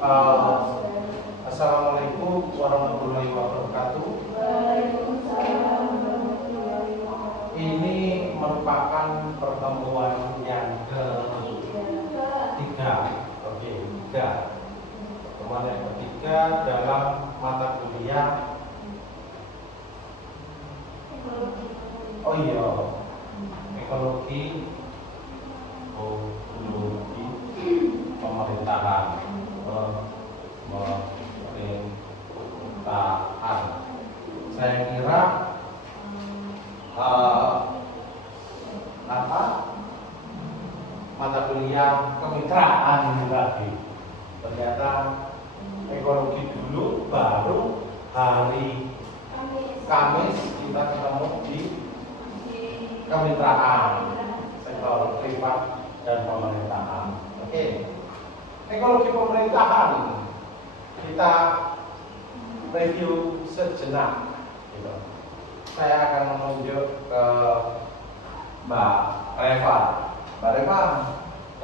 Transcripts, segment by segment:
Uh, Assalamualaikum warahmatullahi wabarakatuh. Ini merupakan pertemuan yang ketiga. Oke, tiga. Pertemuan yang ketiga dalam mata kuliah. Oh iya, ekologi pemerintahan. Saya kira mata kuliah kemitraan lagi. Ternyata ekologi dulu, baru hari Kamis kita ketemu di kemitraan sektor privat dan pemerintahan. Oke. Ekologi pemerintahan kita review sejenak. Gitu. Saya akan menunjuk ke Mbak Reva. Mbak Reva,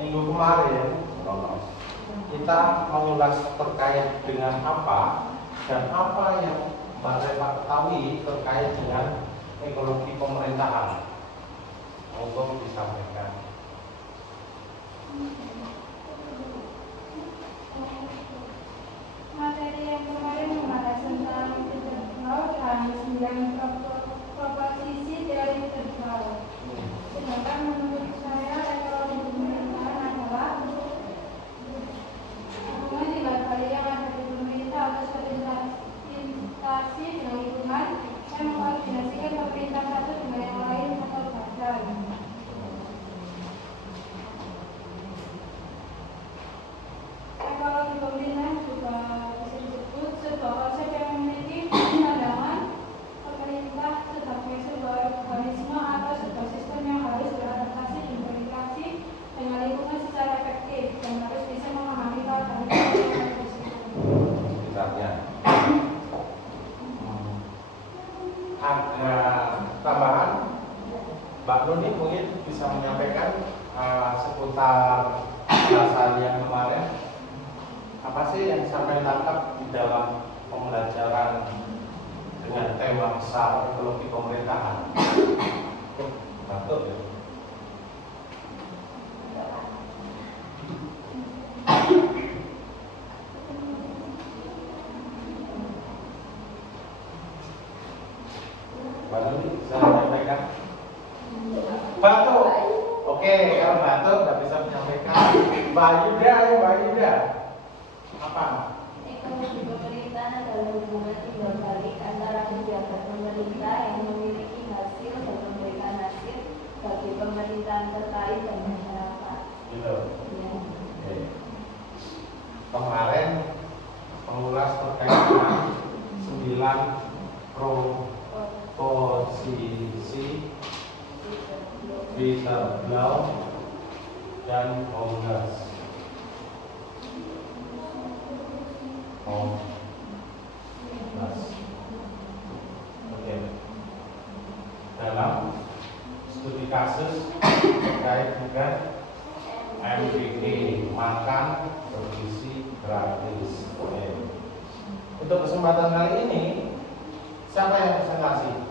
minggu kemarin kita mengulas terkait dengan apa dan apa yang Mbak Reva ketahui terkait dengan ekologi pemerintahan. Untuk disampaikan. Materi yang kemarin membahas tentang terbaut dan 9 proposisi dari terbaut. Sedangkan menurut saya ekologi pemerintahan adalah hubungan tiga kali yang ada di pemerintah atas orientasi dengan lingkungan yang mengkoordinasikan pemerintah satu dengan yang lain atau badan. Ekologi pemerintahan juga bisa disebut sebuah konsep yang memiliki pandangan pemerintah sebagai sebuah organisme atau sebuah sistem yang harus beradaptasi dan berinteraksi dengan lingkungan secara efektif dan harus bisa memahami keadaan yang Misalnya, ada tambahan, Mbak Nuni mungkin bisa menyampaikan seputar bahasan yang kemarin. Apa sih yang sampai tangkap di dalam pembelajaran dengan tema besar ekologi pemerintahan? Batuk ya. Mbak Nuni bisa menyampaikan? Batuk. Oke, kalau batuk nggak bisa menyampaikan. Mbak Yuda, Mbak Yuda. Apa? Ekologi pemerintahan adalah hubungan timbal balik antara pejabat pemerintah yang memiliki hasil dan memberikan hasil bagi pemerintahan terkait dan masyarakat. Gitu. Ya. Oke. Kemarin mengulas terkait dengan 9 proposisi Peter Blau dan Onggas. Oke. Dalam studi kasus terkait dengan MBG, makan bergizi gratis. Oke. Untuk kesempatan kali ini, siapa yang presentasi?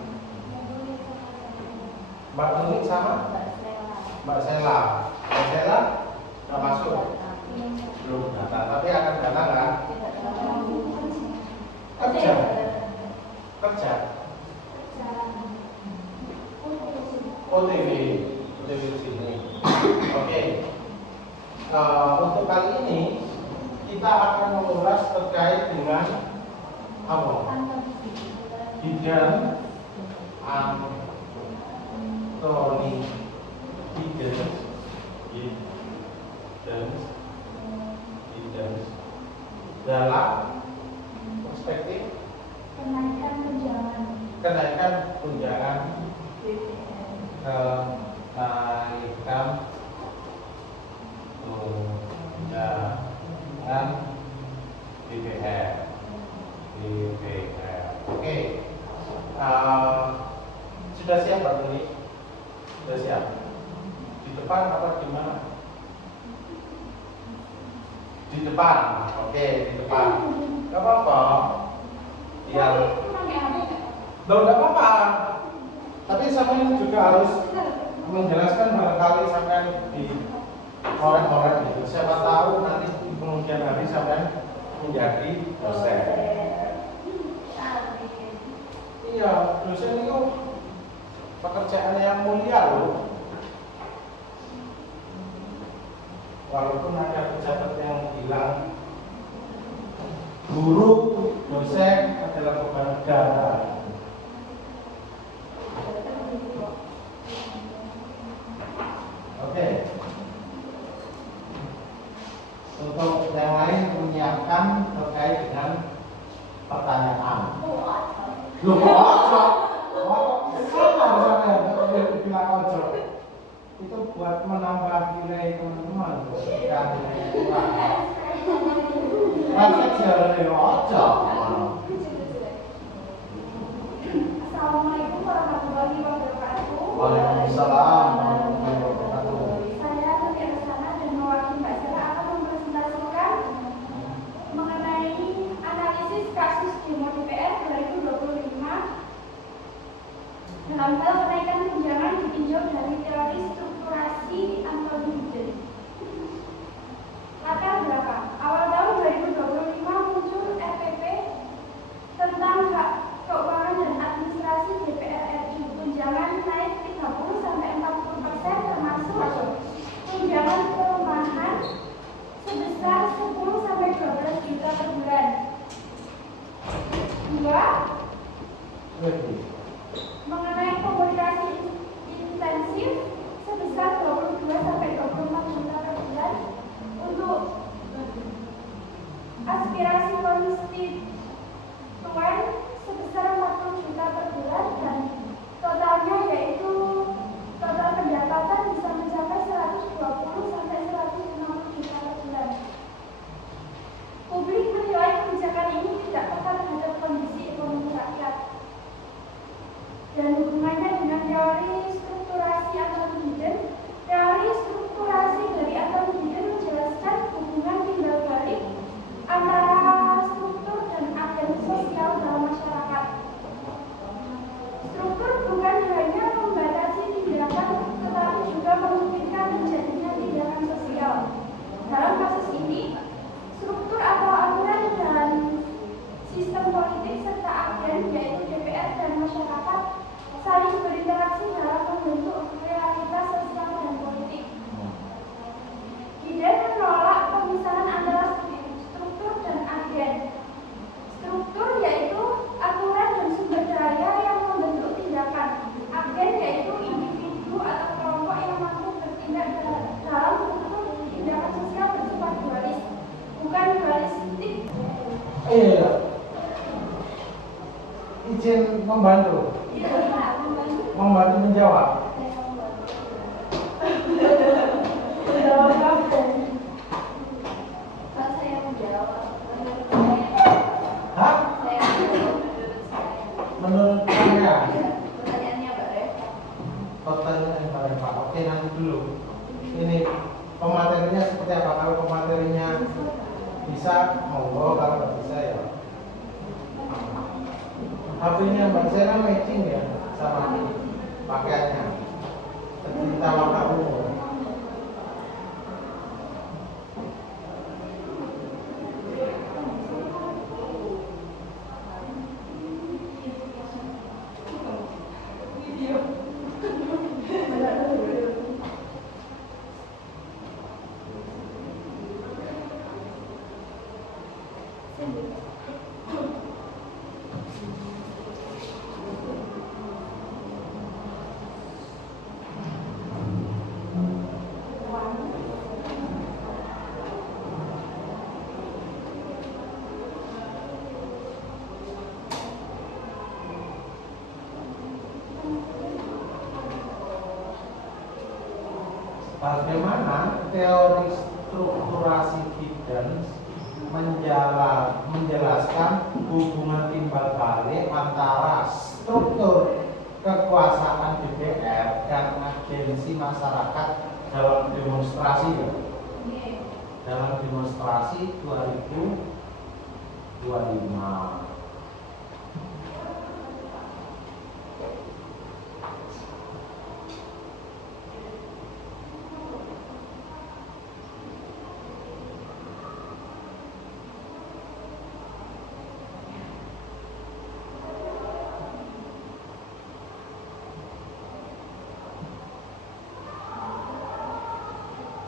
Mbak Nuni sama Mbak Sela. Mbak Sela nggak masuk, belum datang, tapi akan datang kan? Kerja. OTW di sini. Oke. Untuk kali ini kita akan mengulas terkait dengan apa? Bidang Anthony Giddens dalam perspektif kenaikan tunjangan kenaikan tunjangan BPR. Oke. Sudah siap Pak Tuli? Sudah siap? Di depan apa di mana? Di Di depan, oke, di depan. Gak apa-apa. Biar loh, gak apa-apa. Tapi sampai juga harus menjelaskan barangkali sampai di orang-orang gitu. Siapa tahu nanti di kemudian hari sampai menjadi dosen. Iya, dosen itu pekerjaan yang mulia loh. Walaupun ada pejabat yang bilang guru, dosen adalah beban negara. Oke. Untuk yang lain menyiapkan terkait dengan pertanyaan. Loh, ojo. Bilang ojo. Itu buat menambah nilai teman-teman. Bukan nilai kurang. Rasa jalan ojo. Assalamualaikum warahmatullahi wabarakatuh. Waalaikumsalam warahmatullahi wabarakatuh. Saya Tuti Arsana dan mewakili Mbak Sarah akan mempresentasikan mengenai analisis kasus demo DPR 2025 dalam hal kenaikan tunjangan ditinjau dari teori strukturasi Anthony Giddens. Latar belakang: awal tahun 2025 muncul RPP tentang hak keuangan dan administrasi DPR RI. Tunjangan naik 30-40% termasuk tunjangan perumahan sebesar 10-12 juta per bulan. 2. Mengenai komunikasi intensif sebesar 22-24 juta per bulan untuk aspirasi konstituen sebesar 40 juta per bulan, dan totalnya yaitu total pendapatan bisa mencapai 120-150 juta per bulan. Publik menilai kebijakan ini tidak peka terhadap kondisi ekonomi rakyat dan hubungannya dengan teori strukturasi Anthony Giddens. Teori strukturasi dari Anthony Giddens menjelaskan hubungan timbal balik antara struktur dan agen sosial dalam masyarakat. Struktur bukan hanya membatasi tindakan, tetapi juga memungkinkan terjadinya tindakan sosial. Dalam kasus ini, struktur atau aturan dan sistem politik serta agen, yaitu DPR dan masyarakat, saling berinteraksi dalam membentuk realitas sosial dan politik. Giddens menolak pemisahan antara struktur dan agen. Struktur yaitu aturan dan sumber daya yang membentuk tindakan. Agen yaitu individu atau kelompok yang mampu bertindak dalam bentuk tindakan sosial bersifat dualis, bukan dualistik. Iya. Izin membantu. Membantu menjawab. Saya menjawab. Hah? Saya menjawab menurut saya. Menurut saya. Pertanyaannya Mbak Reva. Pertanyaan Pak Reva. Oke, nanti dulu. Ini pematerinya seperti apa? Kalau pematerinya bisa, monggo. Kalau nggak bisa ya. HP-nya Mbak Sarah matching ya sama pakaiannya. Tercinta warna ungu. Bagaimana teori strukturasi Giddens menjelaskan hubungan timbal balik antara struktur kekuasaan DPR dan agensi masyarakat dalam demonstrasi? dalam demonstrasi 2025.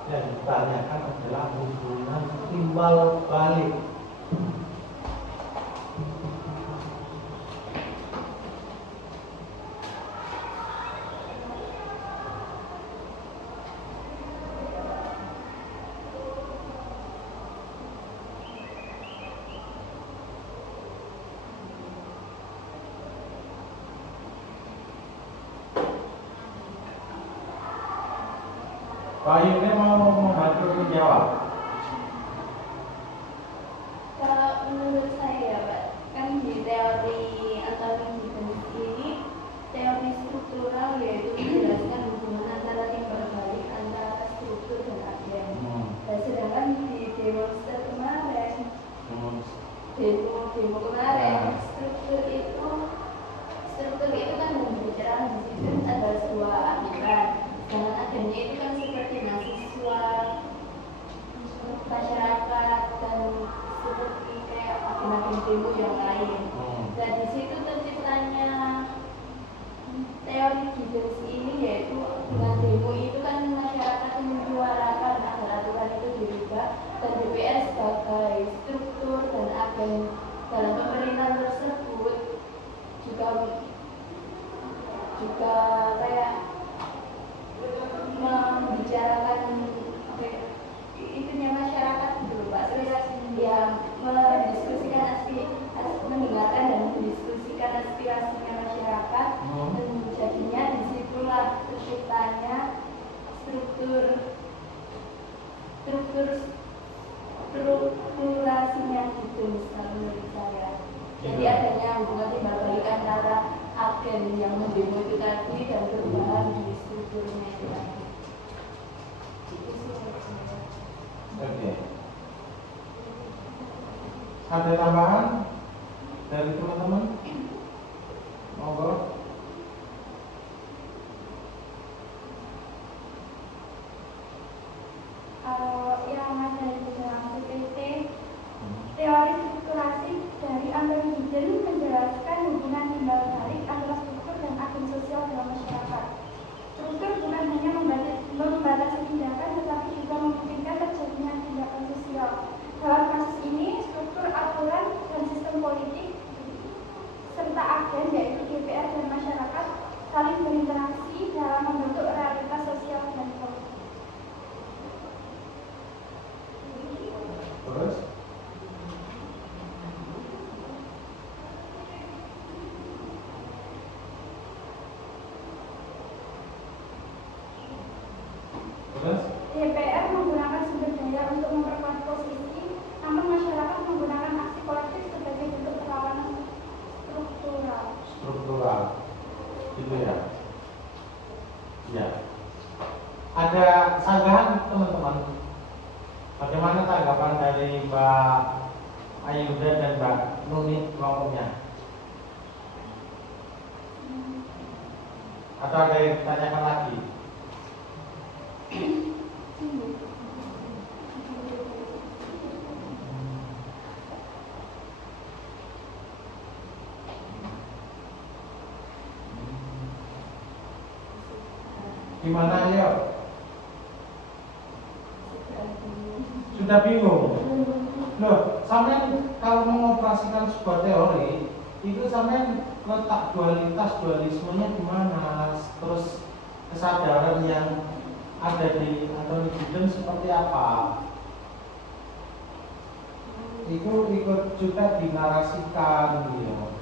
Yang ditanyakan adalah hubungan timbal balik. Pak Yune mau membantu menjawab. Kalau menurut saya, Pak, kan di teori Anthony Giddens ini teori struktural, yaitu menjelaskan hubungan antara timbal balik antara struktur dan agen. Dan sedangkan di demonstrasi kemarin, demo kemarin, struktur itu kan berbicara di situ ada sebuah aturan. Dengan agennya itu kan seperti mahasiswa, masyarakat, dan seperti kayak agen-agen demo yang lain. Dan di situ terciptanya teori Giddens ini, yaitu dengan demo itu kan masyarakat menyuarakan agar aturan itu dirubah, dan DPR sebagai struktur dan agen dalam pemerintahan tersebut juga kayak membicarakan itunya masyarakat gitu Pak, yang mendengarkan dan mendiskusikan aspirasinya masyarakat, dan jadinya disitulah terciptanya strukturasinya gitu menurut saya. Jadi adanya hubungan timbal balik antara agen yang mendemo itu tadi dan perubahan di strukturnya itu tadi. Oke. Ada tambahan dari teman-teman? Monggo. Yang ada di dalam PPT, teori strukturasi dari Anthony Giddens menjelaskan hubungan timbal balik antara struktur dan agen sosial dalam masyarakat. Struktur bukan hanya membatasi tindakan, tetapi juga memungkinkan terjadinya tindakan sosial. Dalam kasus ini, struktur aturan dan sistem politik serta agen, yaitu DPR dan masyarakat, saling berinteraksi dalam membentuk realitas sosial dan politik. Terus? DPR menggunakan sumber daya untuk memperkuat posisi, namun masyarakat menggunakan aksi kolektif sebagai bentuk perlawanan struktural, gitu ya. Ya. Ada sanggahan teman-teman. Bagaimana tanggapan dari Mbak Ayuda dan Mbak Nunit kelompoknya? Atau ada yang ditanyakan lagi? Gimana ya? Sudah bingung? Loh, sampean kalau mengoperasikan sebuah teori, itu sampean letak dualismenya di mana? Terus kesadaran yang ada di Anthony Giddens seperti apa? Itu ikut juga dinarasikan gitu.